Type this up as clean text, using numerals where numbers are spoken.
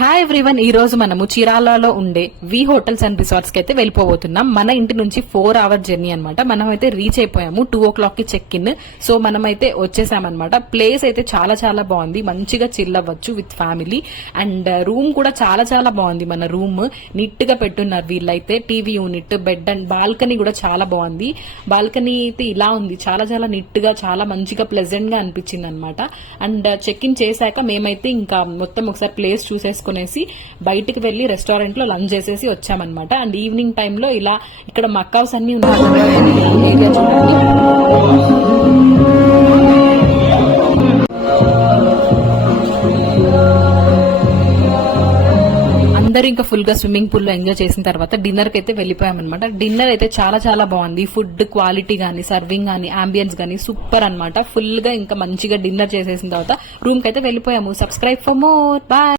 Hi everyone, ఈ రోజు మనము చీరాలలో ఉండే వి హోటల్స్ అండ్ రిసార్ట్స్ కి అయితే వెళ్ళిపోబోతున్నాం. మన ఇంటి నుంచి 4 hour జర్నీ అనమాట. మనం అయితే రీచ్ అయిపోయాము. 2 o'clock కి చెక్ ఇన్. సో మనమైతే వచ్చేసామన్నమాట. ప్లేస్ అయితే చాలా చాలా బాగుంది. మంచిగా చిల్ అవ్వచ్చు విత్ ఫ్యామిలీ. అండ్ రూమ్ కూడా చాలా చాలా బాగుంది. మన రూమ్ నీట్ గా పెట్టున్నారు వీళ్ళైతే. TV unit, bed and balcony కూడా చాలా బాగుంది. బాల్కనీ అయితే ఇలా ఉంది, చాలా చాలా నీట్ గా, చాలా మంచిగా ప్లెజెంట్ గా అనిపించింది అనమాట. అండ్ చెక్ ఇన్ చేశాక మేమైతే ఇంకా మొత్తం ఒకసారి ప్లేస్ చూసేసుకునేసి బయటికి వెళ్లి రెస్టారెంట్ లో లంచ్ చేసేసి వచ్చామన్నమాట. అండ్ ఈవినింగ్ టైంలో ఇలా ఇక్కడ మక్కాస్ అన్ని ఉన్నాయి. ఏరియా చూడండి. అందరూ ఇంకా ఫుల్ గా స్విమ్మింగ్ పూల్ లో ఎంజాయ్ చేసిన తర్వాత డిన్నర్ కి అయితే వెళ్ళిపోయామన్నమాట. డిన్నర్ అయితే చాలా చాలా బాగుంది. ఫుడ్ క్వాలిటీ గానీ, సర్వింగ్ గానీ, అంబియన్స్ గానీ సూపర్ అన్నమాట. ఫుల్ గా ఇంకా మంచిగా డిన్నర్ చేసేసిన తర్వాత రూమ్ కి అయితే వెళ్ళిపోయాము. Subscribe for more. బాయ్.